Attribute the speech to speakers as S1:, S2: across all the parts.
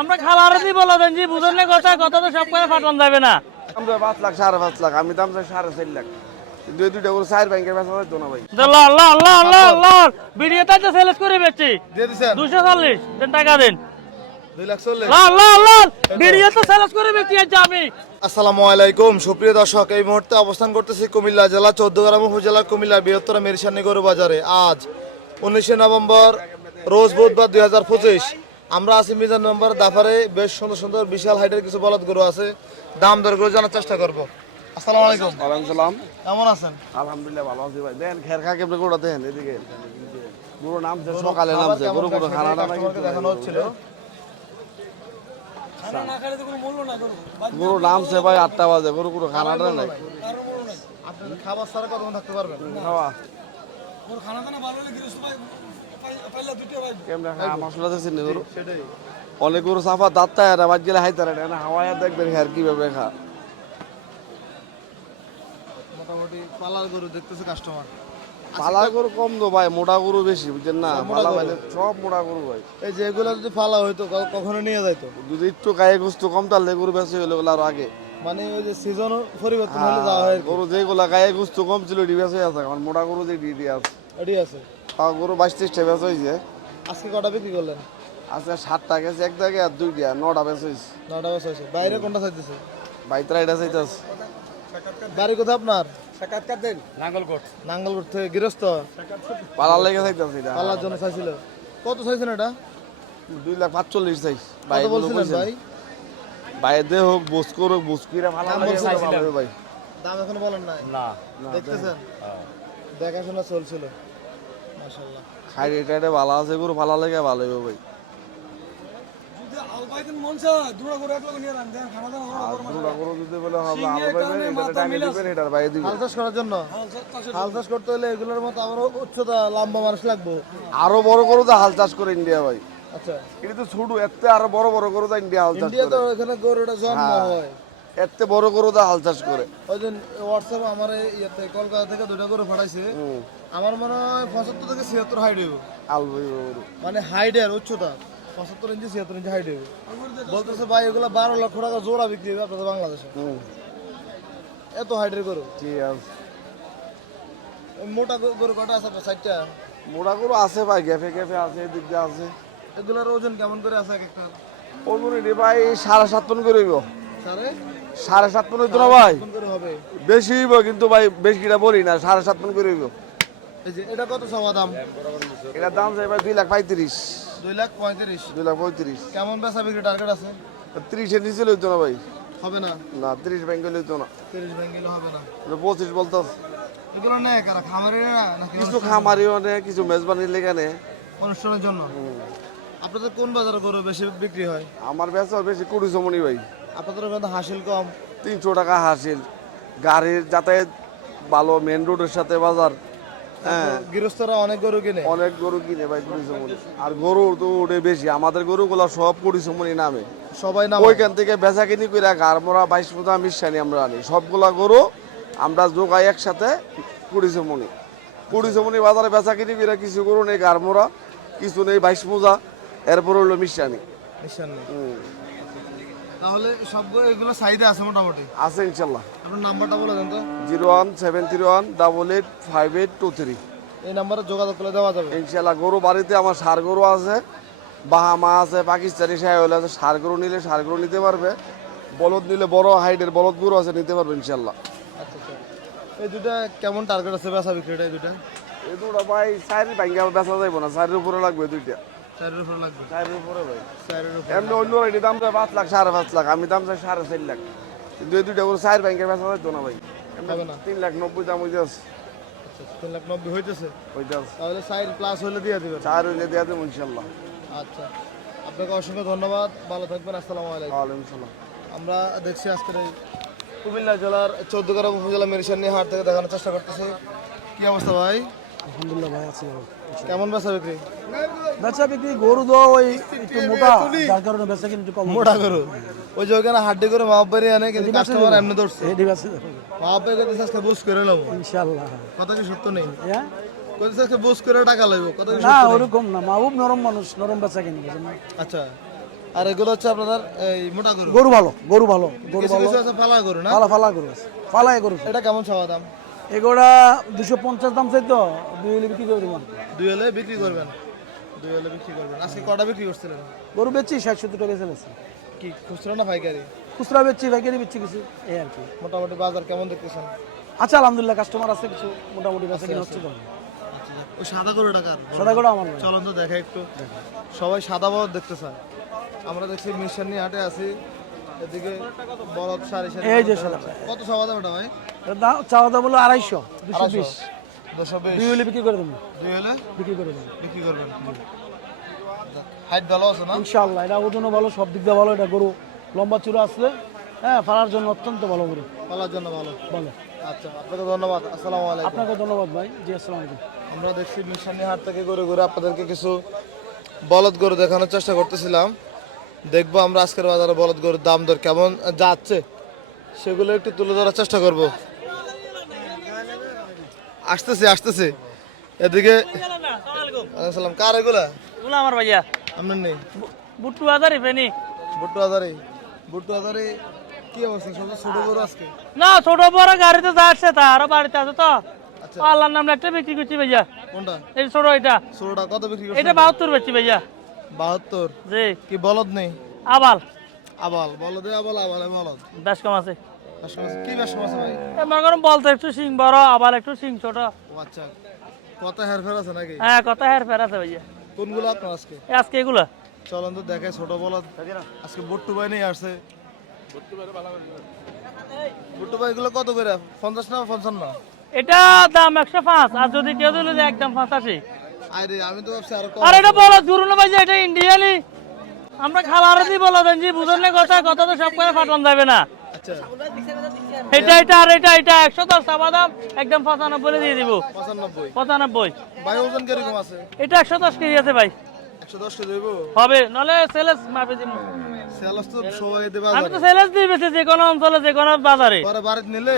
S1: আমরা খালারে বলে দেন জি বুঝেন না কথা কথা তো সব করে ফাটন যাবে না।
S2: আমরা পাঁচ লাখ সাড়ে পাঁচ লাখ আমি দাম চাই সাড়ে চার লাখ। এই দুইটা করে চার ব্যাংকের বেচা হয়তো না ভাই
S1: আল্লাহ আল্লাহ আল্লাহ আল্লাহ আল্লাহ ভিডিওতে তো সেলেস করে বেচছি।
S3: দিয়ে দিছেন?
S1: দুশো চল্লিশ দেন টাকা দিন।
S3: দুই লাখ চল্লিশ।
S1: আল্লাহ আল্লাহ ভিডিও তো সেলেস করে বেচছি আজ আমি।
S3: আসসালামু আলাইকুম সুপ্রিয় দর্শক এই মুহূর্তে অবস্থান করতেছি কুমিল্লা জেলা চৌদ্দগ্রাম উপজেলার কুমিল্লা বৃহত্তর মেরিসানি গরু বাজারে। আজ উনিশে নভেম্বর রোজ বুধবার দুই হাজার পঁচিশ। আমরা আছি মিজান নম্বর দাফারে বেশ সুন্দর সুন্দর বিশাল হাইটের কিছু বলদ গরু আছে। দাম দর করে জানার চেষ্টা করব। আসসালামু আলাইকুম।
S2: ওয়ালাইকুম সালাম
S3: কেমন আছেন?
S2: আলহামদুলিল্লাহ ভালো আছি ভাই। দেন খের খা কেমনে দেন এদিকে। গরু নামছে সকালে নামছে গরু গরু খানা টানা
S3: কাস্টমারকে দেখানো হচ্ছিল।
S2: গরু নামছে ভাই আটটা বাজে গরু গরু খানা টানা নাই।
S3: খাবার ছাড়া কতক্ষণ থাকতে পারবেন?
S2: খাওয়া। কেমনে খাওয়া মশলা দিয়েছেন গরু? অনেক গরু সাফা দাঁতটা বাদ গেলে হাইতারে না হাওয়ায় দেখবেন খের কীভাবে খা।
S3: মোটামুটি পালার গরু দেখতেছে কাস্টমার
S2: পালা গরু কম তো ভাই মোটা গরু বেশি বুঝছেন না? পালা ভাই সব মোটা গরু ভাই।
S3: এই যে এগুলো যদি ফালা হইতো কখনো নিয়ে যাইতো?
S2: যদি একটু গায়ে গুস্তু কম তাহলে গরু বেশি হলো আর আগে।
S3: মানে ওই যে সিজন পরিবর্তন হলে যাওয়া হয়
S2: গরু যেগুলা গায়ে গুস্তু কম ছিল এটি বেশি আছে। আমার মোটা গরু যে দিয়ে আছে। গরু বাইশ ত্রিশটা বেশ হয়েছে
S3: আজকে কটা বিক্রি করলেন?
S2: আজকে সাতটা গেছে এক জায়গায় আর দুইটা নটা বেশ হয়েছে
S3: নটা বছর হয়েছে বাইরে কোনটা চাইতেছে?
S2: বাইতরা এটা চাইতেছে।
S3: বাড়ি কোথায় আপনার?
S1: নাঙ্গলকোট।
S3: থেকে গৃহস্থ?
S2: পালার লেগে চাইতেছে এটা।
S3: জন্য চাইছিল। কত চাইছেন এটা?
S2: দুই লাখ পাঁচচল্লিশ চাই।
S3: কত বলছিলেন ভাই?
S2: ভালো লাগে
S3: দাম এখনও বলেন নাই?
S1: না।
S3: দেখতেছেন? দেখাশোনা চলছিল।
S2: খাই এটা এটা ভালো আছে গরু ভালো লাগে ভালো হবে ভাই। আর দুটা গরু যদি বলে হবে আমার ভাই এটা টাইমে দিবেন এটার বাইরে দিবেন।
S3: হাল চাষ করার জন্য? হাল চাষ করতে হলে এগুলোর মতো আবার উচ্চতা লম্বা মানুষ লাগবে?
S2: আরও বড় করো তো হাল চাষ করে ইন্ডিয়া ভাই।
S3: আচ্ছা।
S2: এটা তো ছোট এত আরও বড় বড় করো তো ইন্ডিয়া হাল চাষ
S3: ইন্ডিয়া তো এখানে গরুটা জন্ম
S2: হ্যাঁ। এত বড় গরু তো হাল চাষ করে।
S3: ওই দিন হোয়াটসঅ্যাপে আমার ইয়েতে কলকাতা থেকে দুটা করে পাঠাইছে।
S2: হুম।
S3: আমার মনে হয় পঁচাত্তর থেকে ছিয়াত্তর হাইট হইব।
S2: গরু।
S3: মানে হাইট আর উচ্চতা পঁচাত্তর ইঞ্চি ছিয়াত্তর ইঞ্চি হাইট হইব। বলতেছে ভাই এগুলো বারো লক্ষ টাকা জোড়া বিক্রি হবে আপনাদের বাংলাদেশে। এত হাইটের গরু।
S2: ঠিক আছে
S3: মোটা গরু- গরু কটা আছে আপনার? চারটা?
S2: মোটা গরু আছে ভাই গ্যাফে গ্যাফে আছে এদিক দিয়ে আছে।
S3: এগুলোর ওজন কেমন করে আছে এক একটা?
S2: গরু ভাই সাড়ে সাত টন করে
S3: সাড়ে
S2: সাত টন হইতো না ভাই?
S3: হবে।
S2: বেশি হইব কিন্তু ভাই বেশিটা বলি না সাড়ে সাত টন করে হইব।
S3: এটা কত চাওয়া দাম?
S2: এটার দাম চাই ভাই দুই লাখ পঁয়ত্রিশ।
S3: দুই লাখ পঁয়ত্রিশ।
S2: দুই লাখ পঁয়ত্রিশ।
S3: কেমন বেচা বিক্রি টার্গেট আছে?
S2: ত্রিশের নিচে লইতো না ভাই।
S3: হবে না?
S2: না ত্রিশ ব্যাংকে লইতো না।
S3: তিরিশ ব্যাঙ্গেলে হবে না?
S2: পঁচিশ বলতো
S3: এগুলো নেই কারা? খামারি
S2: কিছু খামারিও নে কিছু মেজবানির লেগে
S3: অনুষ্ঠানের জন্য? আপনাদের কোন বাজারে গরু বেশি বিক্রি হয়?
S2: আমার বেচা বেশি কুড়ি সমনি ভাই।
S3: আপনাদের ওখানে হাসিল কম।
S2: তিনশো টাকা হাসিল। গাড়ির যাতায়াত ভালো মেন রোডের সাথে বাজার। হ্যাঁ
S3: গৃহস্থরা অনেক গরু কিনে।
S2: অনেক গরু কিনে ভাই আর গরু তো ওঠে বেশি। আমাদের গরুগুলা সব নামে।
S3: সবাই নাম।
S2: ওইখান থেকে বেচা কিনি করে বাইশ মিশানি আমরা আনি। সবগুলা গরু আমরা যোগাই একসাথে বাজারে বেচা কিনি করে কিছু গরু নেই গারমোরা কিছু নেই বাইশ পূজা এরপর হলো মিশানি।
S3: তাহলে সব গরু এগুলো চাহিদা আছে মোটামুটি?
S2: আছে ইনশাল্লাহ।
S3: আপনার নাম্বারটা বলে দেন তো।
S2: Zero one seven three one double eight five eight two three.
S3: এই নাম্বারে যোগাযোগ করে দেওয়া যাবে।
S2: ইনশাল্লাহ গরু বাড়িতে আমার সার গরু আছে বাহামা আছে পাকিস্তানি সাহেল আছে সার গরু নিলে সার গরু নিতে পারবে বলদ নিলে বড় হাইটের বলদ গরু আছে নিতে পারবে ইনশাল্লাহ।
S3: আচ্ছা আচ্ছা। এই দুটা কেমন টার্গেট আছে বেচা বিক্রিটা এই দুটা?
S2: এই দুটো ভাই চারি ভাঙ্গা বেচা যাইব না চারির উপরে লাগবে দুইটা।
S3: চারের উপরে লাগবে।
S2: চারির উপরে ভাই।
S3: চারের উপরে
S2: এমনি অন্য এটি দাম চাই পাঁচ লাখ সাড়ে পাঁচ লাখ আমি দাম চাই সাড়ে চার লাখ। কিন্তু এই দুইটা করে চার ব্যাংকে বেচা যাইতো না ভাই।
S3: না।
S2: তিন লাখ নব্বই দাম হইতে আছে।
S3: আচ্ছা তিন লাখ নব্বই হইতেছে?
S2: হইতে
S3: তাহলে সাইড প্লাস হলে দিয়ে দিবেন।
S2: চার হইলে দেওয়া দেবো ইনশাল্লাহ।
S3: আচ্ছা আপনাকে অসংখ্য ধন্যবাদ। ভালো থাকবেন আসসালামু আলাইকুম।
S2: ওয়ালাইকুম সালাম
S3: আমরা দেখছি আজকের এই কুমিল্লা জেলার চৌদ্দগ্রাম উপজেলা মেরিসানি হাট থেকে দেখানোর চেষ্টা করতেছি। কি অবস্থা ভাই?
S4: আলহামদুলিল্লাহ ভাই আছি
S3: কেমন বেচা বিক্রি?
S4: বেচা বিক্রি গরু তো ওই একটু মোটা যার কারণে বেচা কিন্তু কম।
S3: মোটা করো ওই যে ওখানে হাড্ডি করে মাহবারি আনে কিন্তু কাস্টমার এমনি ধরছে।
S4: এটি বেচা
S3: মাহবারি করতে আজকে বুঝ করে নেব।
S4: ইনশাল্লাহ
S3: কথা কি সত্য নেই?
S4: হ্যাঁ?
S3: করতে আজকে বুঝ করে টাকা লাগবে কথা কি
S4: না ওরকম না মাহবুব নরম মানুষ নরম বেচা কিনি বুঝেন না?
S3: আচ্ছা আর এগুলো হচ্ছে আপনাদের এই মোটা গরু?
S4: গরু ভালো গরু ভালো গরু ভালো।
S3: ফালা গরু না?
S4: ফালা ফালা গরু আছে ফালাই গরু।
S3: এটা কেমন চাওয়া দাম?
S4: এগুলা দুশো পঞ্চাশ দাম চাই তো দুই হলে বিক্রি করে দেবো।
S3: দুই হলে বিক্রি করবেন? দুই হলে বিক্রি করবেন। আজকে কটা বিক্রি করছিলেন?
S4: গরু বেচছি ষাট সত্তর টাকা চলেছে
S3: কি খুচরা না পাইকারি?
S4: খুচরা বেচছি পাইকারি বেচছি কিছু এই আর কি।
S3: মোটামুটি বাজার কেমন দেখতেছেন?
S4: আচ্ছা আলহামদুলিল্লাহ কাস্টমার আছে কিছু মোটামুটি বেচা কিনা হচ্ছে
S3: ওই সাদা গরু টাকার
S4: সাদা করে আমার নয়।
S3: চলন দেখা একটু। সবাই সাদা বলদ দেখতে চায়। আমরা দেখছি মিশানি হাটে আছি। এদিকে বলদ সারি সারি
S4: এই যে
S3: বলদ
S4: সাদা।
S3: আছে। কত চাওয়া দাম এটা ভাই?
S4: দাম চাওয়া দাম হলো আড়াইশো
S3: দুশো বিশ।
S4: দুই হলে বিক্রি করে দেবো।
S3: দুই হলে?
S4: বিক্রি করে দেবো।
S3: বিক্রি করবেন। হাইট ভালো আছে না?
S4: ইনশাল্লাহ এটা ওজনও ভালো সব দিক দিয়ে ভালো এটা গরু লম্বা চূড়া আসলে হ্যাঁ ফালার জন্য অত্যন্ত ভালো গরু।
S3: পালার জন্য ভালো।
S4: ভালো
S3: আচ্ছা আপনাকে ধন্যবাদ। আসসালামু আলাইকুম।
S4: আপনাকে ধন্যবাদ ভাই। জি আসসালাম আলাইকুম।
S3: আমরা দেখছি মিশানি হাট থেকে ঘুরে ঘুরে আপনাদেরকে কিছু বলদ গরু দেখানোর চেষ্টা করতেছিলাম। দেখব আমরা আজকের বাজারে বলদ গরুর দাম দর কেমন যাচ্ছে সেগুলো একটু তুলে ধরার চেষ্টা করব। আসতেছে আসতেছে। এদিকে আসসালাম কার এগুলা?
S1: এগুলো আমার ভাইয়া।
S3: আপনার নেই?
S1: বুট্টু হাজারি ফেনি।
S3: বুট্টু হাজারি বুট্টু হাজারি কি অবস্থা? সবচেয়ে ছোট গরু আজকে?
S1: না ছোট বড় গাড়িতে যা আসছে তা আরও বাড়িতে আছে তো।
S3: আচ্ছা।
S1: আল্লাহর নাম একটা বিক্রি করছি ভাইয়া।
S3: কোনটা?
S1: এই ছোট এটা।
S3: ষোলোটা কত বিক্রি করছি
S1: এটা
S3: করছেন
S1: বাহাত্তর বেচছি ভাইয়া।
S3: বাহাত্তর।
S1: জি।
S3: কি বলদ নেই?
S1: আবাল।
S3: আবাল বলদে আবাল আবালে বলদ।
S1: বেশ কম আছে?
S3: কি ব্যবসা আছে ভাই?
S1: মনে করুন বলতে একটু সিং বড় আবার একটু সিং ছোট।
S3: ও আচ্ছা। হেরফের আছে নাকি?
S1: হ্যাঁ কত হের ফের আছে ভাইয়া?
S3: কোনগুলো আপনার আজকে?
S1: আজকে এগুলো?
S3: চলন তো দেখে ছোট বলদ। আজকে বুট্টু ভাই নিয়ে আসছে। বুট্টু ভাই এগুলো কত করে? পঞ্চাশ না পঞ্চান্ন?
S1: এটা দাম একশো পাঁচ আর যদি কেউ দিলে যে একদম পঁচাশি।
S3: আরে আমি তো ভাবছি আরও কম
S1: এটা বলো ভাই এটা আমরা খালার দিয়ে বলা দেন জি বুঝেন না কথা কথা তো সব করে ফাটান যাবে না।
S3: আচ্ছা।
S1: এটা এটা আর এটা এটা একশো দশ দাম একদম পঁচানব্বই দিয়ে দিব।
S3: পঁচানব্বই।
S1: পঁচানব্বই।
S3: ভাই ওজন কীরকম আছে?
S1: এটা একশো দশ কেজি আছে ভাই।
S3: একশো দশ কেজি
S1: হবে সেলেস মাপে দেবে। আমি তো সেলেস দিয়ে বেছি যে কোনো অঞ্চলে যে কোনো বাজারে।
S3: নিলে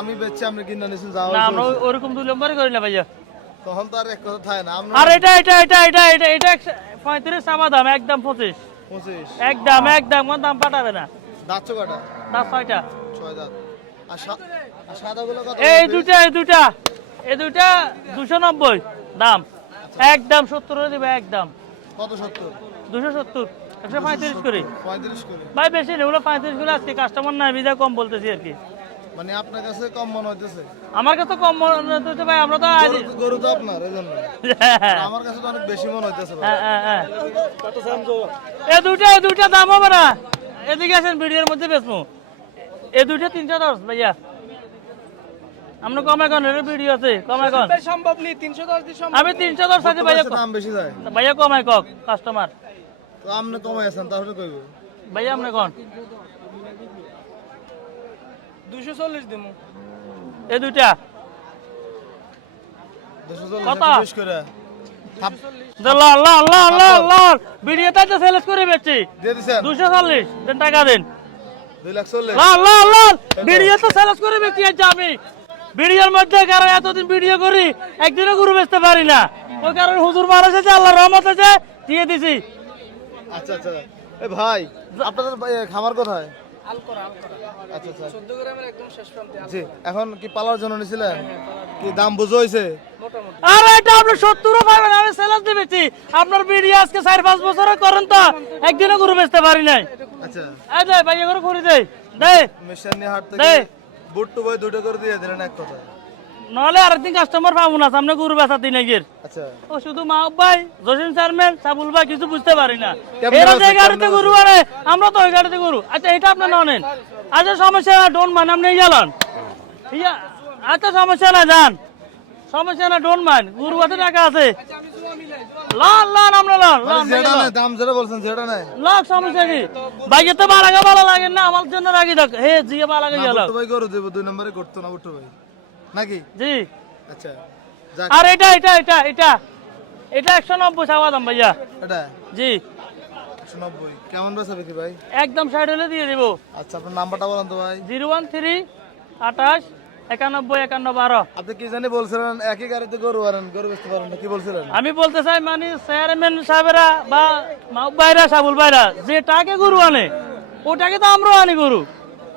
S3: আমি বেচছি আপনি কিনে নিয়েছেন
S1: আমরা ওরকম দুই নম্বরই করি না ভাইয়া।
S3: তখন তো আর এক কথা থাকে না।
S1: আর এটা এটা এটা এটা এটা এটা পঁয়ত্রিশ দাম একদম পঁচিশ।
S3: পঁচিশ।
S1: একদম একদম কোনো দাম পাঠাবে না।
S3: কটা
S1: দাম ছয়টা।
S3: ছয় দাঁত। আর সাদাগুলো কত
S1: এই দুইটা এই দুইটা। এই দুইটা দুশো নব্বই দাম। একদম সত্তর দিবে একদম।
S3: কত সত্তর?
S1: দুশো সত্তর। একশো পঁয়ত্রিশ করে।
S3: পঁয়ত্রিশ করে।
S1: ভাই বেশি নেই ওগুলো পঁয়ত্রিশ করে আজকে কাস্টমার নাই বিজা কম বলতেছি আর কি।
S3: মানে আপনার কাছে কম মনে হইতেছে?
S1: আমার কাছে কম মনে হচ্ছে ভাই আমরা তো আজ
S3: গরু তো- আপনার এই জন্য। আমার কাছে তো অনেক বেশি মনে হইতেছে ভাই।
S1: হ্যাঁ, হ্যাঁ, হ্যাঁ। এ দুইটা এই দুইটা দাম হবে না। এদিকে আসেন ভিডিওর মধ্যে বেচবো। এ দুইটা তিনশো দশ ভাইয়া। আমরা কমে কন এর ভিডিও আছে কমে কন
S4: সম্ভব নেই তিনশো দশ দিন
S1: আমি তিনশো দশ আছে ভাইয়া।
S3: দাম বেশি যায়?
S1: ভাইয়া কমায় কক কাস্টমার
S3: তো আপনি কমাই আছেন তাহলে কইব।
S1: ভাইয়া আপনি কন?
S4: দুশো চল্লিশ
S1: এ দুইটা। কত?
S3: চল্লিশ করে।
S1: আল্লাহ আল্লাহ আল্লাহ আল্লাহ আল্লাহ ভিডিওটা তো। সেলেস করে বেচছি। দুশো চল্লিশ দেন টাকা দেন। ভিডিওর মধ্যে কারণ এতদিন ভিডিও করি একদিনও গরু বেচতে পারি না। ওই কারণে হুজুর মারা এসেছে আল্লাহ রহমত আছে দিয়ে দিছি।
S3: আচ্ছা আচ্ছা। ভাই আপনাদের খামার কোথায়? আচ্ছা আচ্ছা। জি এখন কি পালার জন্য নিছিলেন কি দাম বুঝো হয়েছে
S1: আরে এটা আপনি সত্তরও পাবেন আমি সেলেস দিবেছি আপনার ভিডিও আজকে চার পাঁচ বছরে করেন তো একদিনও গরু বেচতে পারি নাই।
S3: আচ্ছা।
S1: এই দে ভাই এগুলো করে দে। দে।
S3: মিশানি হাট
S1: দে।
S3: থেকে বুট্টু ভাই দুটো করে দিয়ে দিলেন এক কথা
S1: নাহলে আরেকদিন কাস্টমার পাবো না সামনে গরু বেচা দিন
S3: আচ্ছা।
S1: ও শুধু মা ভাই জসিম চেয়ারম্যান সাবুল ভাই কিছু বুঝতে পারি না। এরা যে গাড়িতে
S3: কেমনে
S1: গরু আনে আমরা তো ওই গাড়িতে গরু। আচ্ছা এটা আপনি নেন আচ্ছা সমস্যা না ডোন মান আপনি গেলেন আচ্ছা সমস্যা না যান। সমস্যা না ডোন মান গরু হাতে টাকা আছে। লন লন আমরা
S3: যেটা নাই দাম যেটা বলছেন নাই।
S1: লক সমস্যা কি? বাইকে তো বালাগা ভালো লাগে না আমার জন্য রাখি দেখ। হে জিয়ে বালাগা গেল
S3: ভাই করে দেবো দুই নম্বরে করতো না বুট্টু ভাই। নাকি?
S1: জি।
S3: আচ্ছা
S1: আর এটা এটা এটা এটা। এটা একশো নব্বই চাওয়া দাম ভাইয়া।
S3: এটা?
S1: জি।
S3: একশো নব্বই। কেমন বেচা বিক্রি ভাই?
S1: একদম সাইড হলে দিয়ে দিব।
S3: আচ্ছা আপনার নাম্বারটা বলেন তো ভাই।
S1: জিরো ওয়ান থ্রি আঠাশ একানব্বই একান্ন বারো।
S3: আপনি কি জানি বলছিলেন একই গাড়িতে গরু আনেন গরু বেচতে পারেন না কি বলছিলেন?
S1: আমি বলতে চাই মানে চেয়ারম্যান সাহেবেরা বা ভাইরা সাবুল ভাইরা যে টাকে গরু আনে ওটাকে তো আমরাও আনি গরু।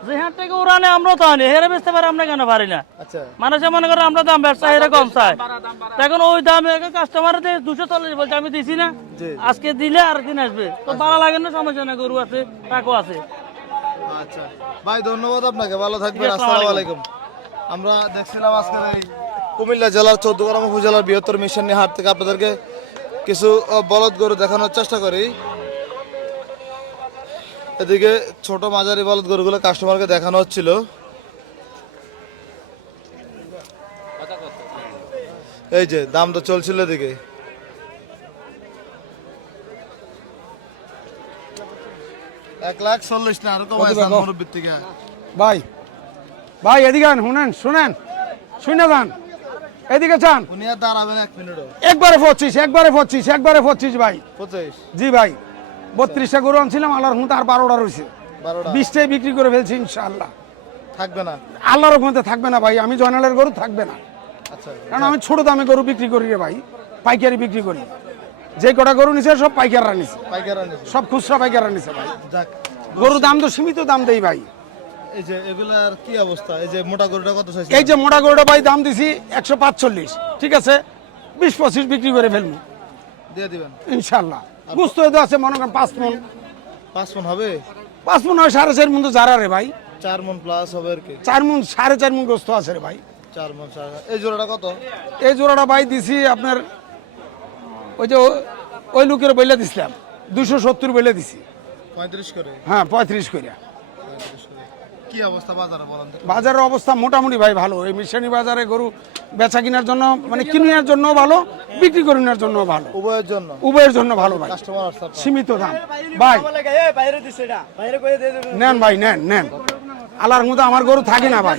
S1: যে হাট থেকে ওরা আনে আমরাও তো আনি হেরে বেচতে পারে আমরা কেন পারি না?
S3: আচ্ছা।
S1: মানুষে মনে করে আমরা দাম ব্যবসা এরা কম চায়। এখন ওই দামে কাস্টমার দুশো চল্লিশ বলছে আমি দিছি না। আজকে দিলে আর দিন আসবে। তো ভালো লাগে না সমস্যা না গরু আছে টাকও আছে।
S3: আচ্ছা। ভাই ধন্যবাদ আপনাকে ভালো থাকবেন
S1: আসসালামু
S3: আলাইকুম। আমরা দেখছিলাম আজকের এই কুমিল্লা জেলার চৌদ্দগ্রাম উপজেলার বৃহত্তর মিশনী হাট থেকে আপনাদেরকে কিছু বলদ গরু দেখানোর চেষ্টা করি। এদিকে ছোট মাঝারি বলদ গরুগুলো কাস্টমারকে দেখানো হচ্ছিল। এই যে দাম তো চলছিল এদিকে। এক লাখ চল্লিশ না আর কমায় থেকে।
S5: ভাই ভাই এদিকে শুনেন শুনেন শুনে যান। এদিকে চান
S3: উনি আর দাঁড়াবেন এক মিনিটও।
S5: একবারে পঁচিশ একবারে পঁচিশ একবারে পঁচিশ ভাই।
S3: পঁচিশ?
S5: জি ভাই। বত্রিশটা গরু আনছিলাম আল্লাহর মধ্যে আর বারোটা রয়েছে। বিশটাই বিক্রি করে ফেলছি ইনশাআল্লাহ।
S3: থাকবে না।
S5: আল্লাহর মধ্যে থাকবে না ভাই আমি জয়নালের গরু থাকবে না।
S3: আচ্ছা
S5: কারণ আমি ছোট দামে গরু বিক্রি করি রে ভাই পাইকারি বিক্রি করি। যে কটা গরু নিছে সব পাইকাররা নিছে। সব খুচরা পাইকাররা নিছে ভাই। গরু দাম তো সীমিত দাম দেই ভাই।
S3: এই যে এগুলার কি অবস্থা? এই যে মোটা গরুটা কত চাইছে
S5: এই যে মোটা গরুটা ভাই দাম দিছি একশো পাঁচচল্লিশ। ঠিক আছে? বিশ পঁচিশ বিক্রি করে ফেলব।
S3: দিয়ে দিবেন।
S5: ইনশাল্লাহ আছে মনে করেন পাঁচ মন।
S3: পাঁচ মন হবে?
S5: পাঁচ মন হয় সাড়ে চার মন তো যারা রে ভাই।
S3: চার মন প্লাস হবে আর কি।
S5: চার মন সাড়ে চার মন গোস্ত আছে রে ভাই।
S3: চার মন এই জোড়াটা কত?
S5: এই জোড়াটা ভাই দিছি আপনার ওই যে ওই লোকের বইলে দিছিলাম। দুশো সত্তর বইলে দিছি।
S3: পঁয়ত্রিশ করে।
S5: হ্যাঁ পঁয়ত্রিশ
S3: করে কি অবস্থা বাজারে বলেন
S5: বাজারের অবস্থা মোটামুটি ভাই ভালো। এই মিশানি বাজারে গরু বেচা কেনার জন্য মানে কিনার জন্য ভালো বিক্রি করার জন্য ভালো।
S3: উভয়ের জন্য?
S5: উভয়ের জন্য ভালো ভাই।
S3: কাস্টমার
S5: সীমিত দাম। ভাই। নেন ভাই নেন নেন। আল্লাহর মতো আমার গরু থাকে না ভাই।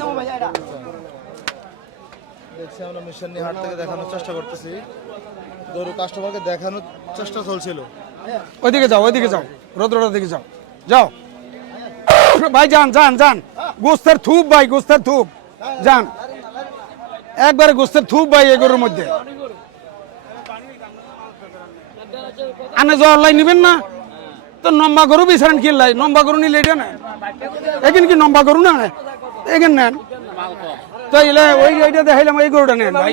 S3: দেখছি আমরা মিশন নিয়ে হাট থেকে দেখানোর চেষ্টা করতেছি। গরু কাস্টমারকে দেখানোর চেষ্টা চলছিল।
S5: ওইদিকে যাও ওইদিকে যাও। রোদ্রটার দিকে যাও। যাও। ভাই, যান যান যান। গোস্তের থুপ, ভাই, গোস্তের থুপ। যান। একবারে গোস্তের থুপ, ভাই, এই গরুর মধ্যে। আনে যাওয়ার লাই নিবেন না? তো নম্বা গরু বিচারেন কি লাই? নম্বা গরু নিলে এটা নেন। এখানে কি নম্বা গরু না? এখানে নেন। তো এলে ওই এইটা দেখাইলাম, এই গরুটা নেন, ভাই।